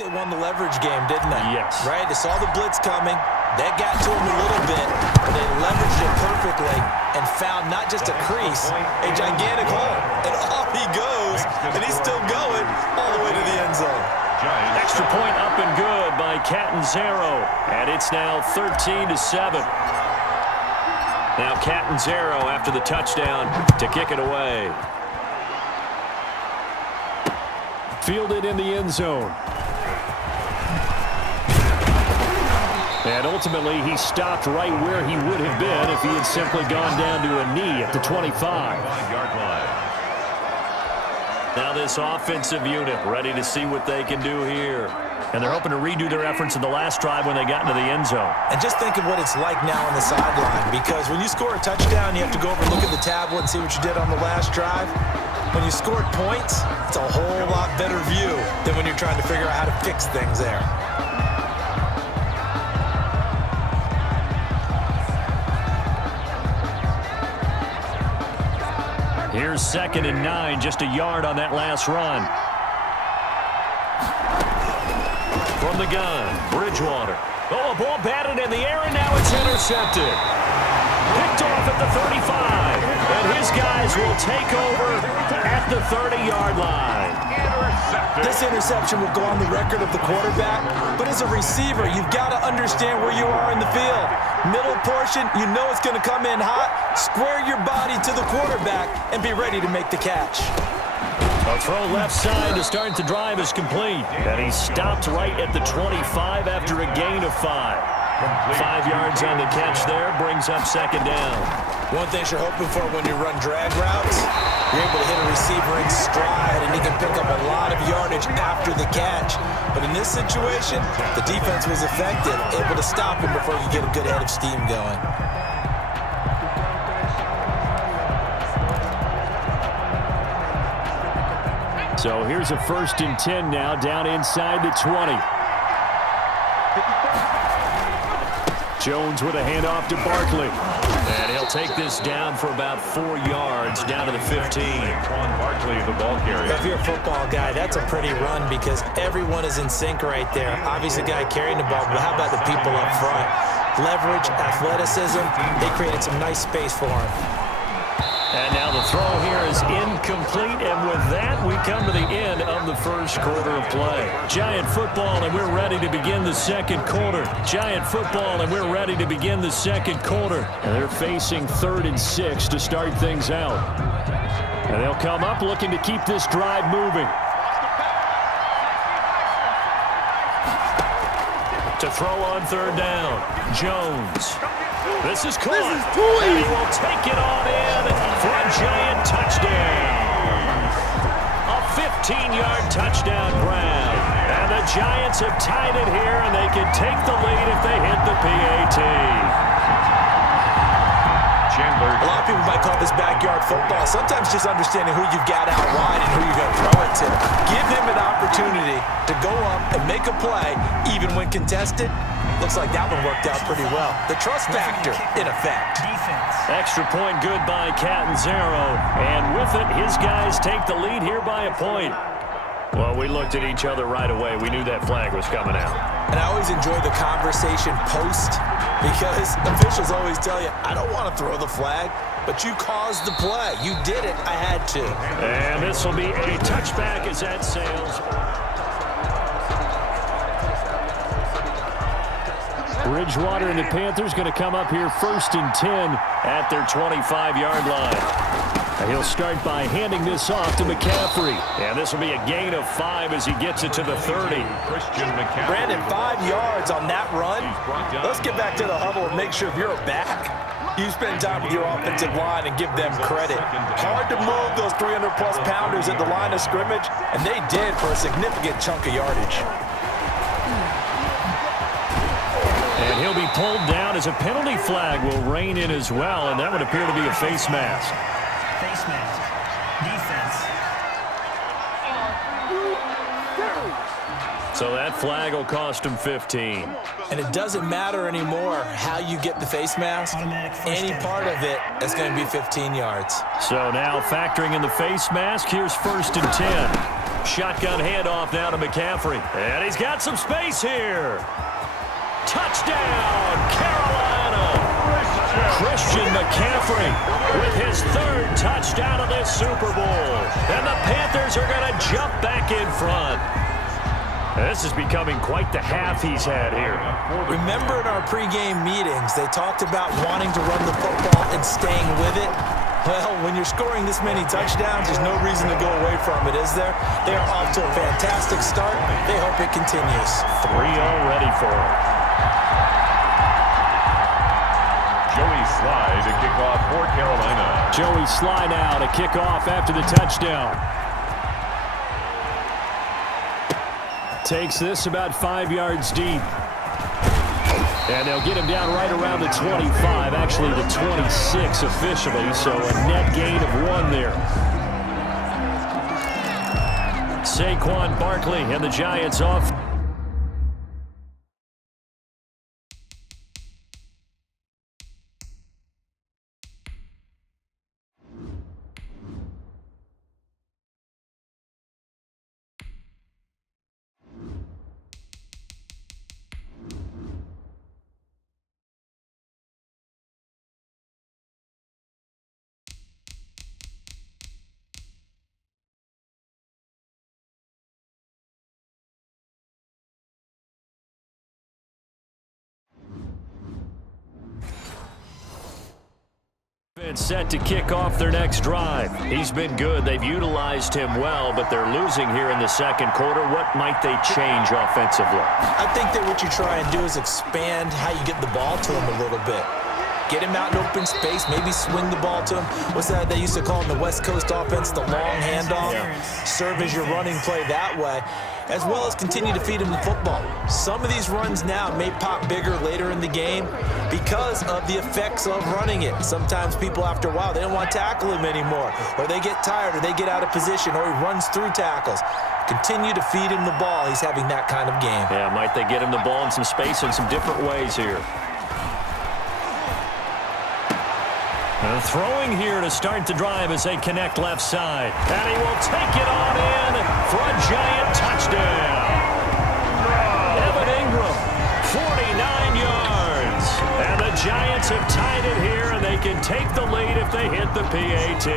They won the leverage game, didn't they? Yes. Right? They saw the blitz coming. That got to him a little bit, but they leveraged it perfectly and found not just a crease, a gigantic hole. And off he goes, and he's still going all the way to the end zone. Extra point up and good by Catanzaro, and it's now 13-7. Now Catanzaro after the touchdown to kick it away. Fielded in the end zone. And ultimately, he stopped right where he would have been if he had simply gone down to a knee at the 25-yard line. Now this offensive unit ready to see what they can do here. And they're hoping to redo their efforts in the last drive when they got into the end zone. And just think of what it's like now on the sideline, because when you score a touchdown, you have to go over and look at the tablet and see what you did on the last drive. When you scored points, it's a whole lot better view than when you're trying to figure out how to fix things there. Here's 2nd and 9, just a yard on that last run. From the gun, Bridgewater. Oh, a ball batted in the air, and now it's intercepted. Picked off at the 35, and his guys will take over at the 30-yard line. This interception will go on the record of the quarterback, but as a receiver, you've got to understand where you are in the field. Middle portion, you know it's going to come in hot. Square your body to the quarterback and be ready to make the catch. A throw left side to start the drive is complete. And he stopped right at the 25 after a gain of 5. 5 yards on the catch there, brings up 2nd down. One thing you're hoping for when you run drag routes, you're able to hit a receiver in stride, and he can pick up a lot of yardage after the catch. But in this situation, the defense was effective, able to stop him before he could get a good head of steam going. So here's a 1st and 10 now, down inside the 20. Jones with a handoff to Barkley. And he'll take this down for about 4 yards, down to the 15. Barkley, the ball carrier. If you're a football guy, that's a pretty run because everyone is in sync right there. Obviously, the guy carrying the ball, but how about the people up front? Leverage, athleticism, they created some nice space for him. And now the throw here is incomplete, and with that, we come to the end of the first quarter of play. Giant football, and we're ready to begin the second quarter. Giant football, and we're ready to begin the second quarter. And they're facing 3rd and 6 to start things out. And they'll come up looking to keep this drive moving. To throw on 3rd down, Jones. This is caught, and he will take it on in for a giant touchdown. A 15-yard touchdown grab. And the Giants have tied it here, and they can take the lead if they hit the PAT. Chandler. A lot of people might call this backyard football. Sometimes just understanding who you've got out wide and who you're going to throw it to. Give him an opportunity to go up and make a play, even when contested. Looks like that one worked out pretty well. The trust factor, in effect. Extra point good by Catanzaro. And with it, his guys take the lead here by a point. Well, we looked at each other right away. We knew that flag was coming out. And I always enjoy the conversation post because officials always tell you, I don't want to throw the flag, but you caused the play. You did it. I had to. And this will be a touchback as that sails. Bridgewater and the Panthers going to come up here 1st and 10 at their 25-yard line. He'll start by handing this off to McCaffrey. And this will be a gain of 5 as he gets it to the 30. Brandon, 5 yards on that run. Let's get back to the huddle and make sure if you're a back, you spend time with your offensive line and give them credit. Hard to move those 300-plus pounders at the line of scrimmage, and they did for a significant chunk of yardage. And he'll be pulled down as a penalty flag will rein in as well, and that would appear to be a face mask. Face mask. Defense. So that flag will cost him 15. And it doesn't matter anymore how you get the face mask. Any part of it is going to be 15 yards. So now factoring in the face mask, here's 1st and 10. Shotgun handoff now to McCaffrey. And he's got some space here. Touchdown, Carolina. Christian McCaffrey with his third touchdown of this Super Bowl. And the Panthers are going to jump back in front. This is becoming quite the half he's had here. Remember in our pregame meetings, they talked about wanting to run the football and staying with it. Well, when you're scoring this many touchdowns, there's no reason to go away from it, is there? They are off to a fantastic start. They hope it continues. 3 already for him. Joey Sly to kick off for Carolina. Joey Sly now to kick off after the touchdown. Takes this about 5 yards deep. And they'll get him down right around the 25, actually the 26 officially, so a net gain of 1 there. Saquon Barkley and the Giants off. Set to kick off their next drive. He's been good. They've utilized him well, but they're losing here in the second quarter. What might they change offensively? I think that what you try and do is expand how you get the ball to him a little bit. Get him out in open space, maybe swing the ball to him. What's that they used to call in the West Coast offense, the long handoff? Serve as your running play that way, as well as continue to feed him the football. Some of these runs now may pop bigger later in the game because of the effects of running it. Sometimes people, after a while, they don't want to tackle him anymore, or they get tired, or they get out of position, or he runs through tackles. Continue to feed him the ball. He's having that kind of game. Yeah, might they get him the ball in some space in some different ways here. Throwing here to start the drive as they connect left side. And he will take it on in for a giant touchdown. Evan Ingram, 49 yards. And the Giants have tied it here, and they can take the lead if they hit the PAT.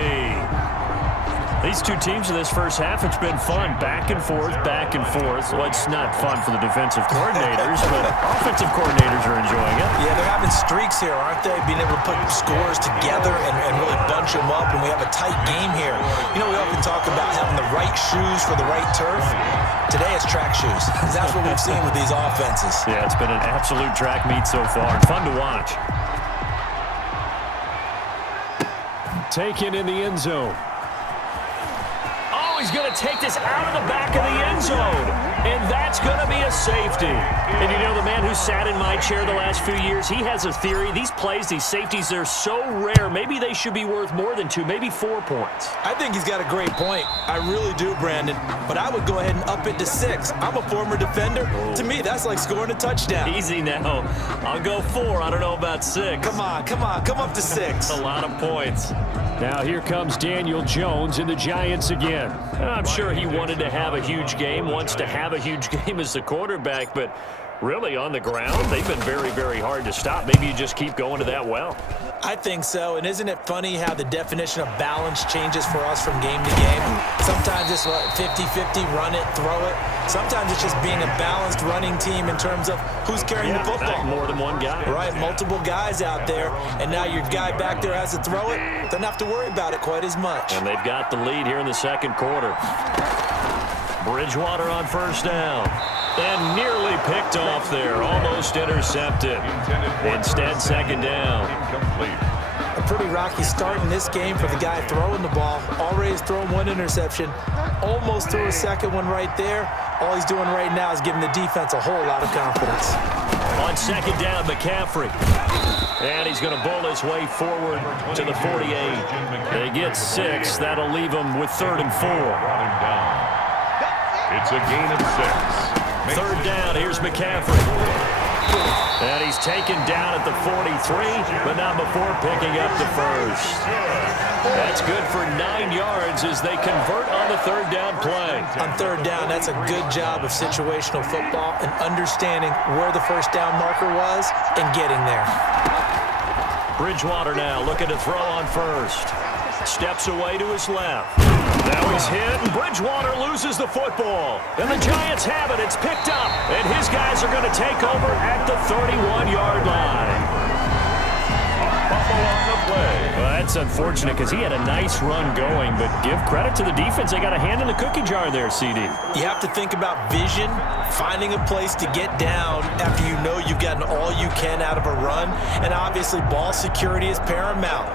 These two teams in this first half, it's been fun. Back and forth, back and forth. Well, it's not fun for the defensive coordinators, but offensive coordinators are enjoying it. Yeah, they're having streaks here, aren't they? Being able to put scores together and really bunch them up, and we have a tight game here. You know, we often talk about having the right shoes for the right turf. Today it's track shoes. That's what we've seen with these offenses. Yeah, it's been an absolute track meet so far, and fun to watch. Taken in the end zone. He's going to take this out of the back of the end zone, and that's going to be a safety. And you know, the man who sat in my chair the last few years, he has a theory. These plays, these safeties, they're so rare. Maybe they should be worth more than 2, maybe 4 points. I think he's got a great point. I really do, Brandon. But I would go ahead and up it to 6. I'm a former defender. To me, that's like scoring a touchdown. Easy now. I'll go 4. I don't know about 6. Come on. Come up to 6. A lot of points. Now here comes Daniel Jones and the Giants again. I'm sure he wanted to have a huge game, wants to have a huge game as the quarterback, but really on the ground, they've been very, very hard to stop. Maybe you just keep going to that well. I think so, and isn't it funny how the definition of balance changes for us from game to game? Sometimes it's 50-50, run it, throw it. Sometimes it's just being a balanced running team in terms of who's carrying the football. More than one guy. Right, multiple guys out there, and now your guy back there has to throw it. Doesn't have to worry about it quite as much. And they've got the lead here in the second quarter. Bridgewater on first down. And nearly picked off there. Almost intercepted. Instead, second down. A pretty rocky start in this game for the guy throwing the ball. Already has thrown 1 interception. Almost threw a second one right there. All he's doing right now is giving the defense a whole lot of confidence. On second down, McCaffrey. And he's going to bowl his way forward to the 48. They get 6. That'll leave him with 3rd and 4. It's a gain of 6. Third down, here's McCaffrey. And he's taken down at the 43, but not before picking up the first. That's good for 9 yards as they convert on the third down play. On third down, that's a good job of situational football and understanding where the first down marker was and getting there. Bridgewater now looking to throw on first. Steps away to his left. Now he's hit, and Bridgewater loses the football. And the Giants have it. It's picked up. And his guys are going to take over at the 31-yard line. Buffalo on the play. Well, that's unfortunate because he had a nice run going, but give credit to the defense. They got a hand in the cookie jar there, CD. You have to think about vision, finding a place to get down after you know you've gotten all you can out of a run, and obviously ball security is paramount.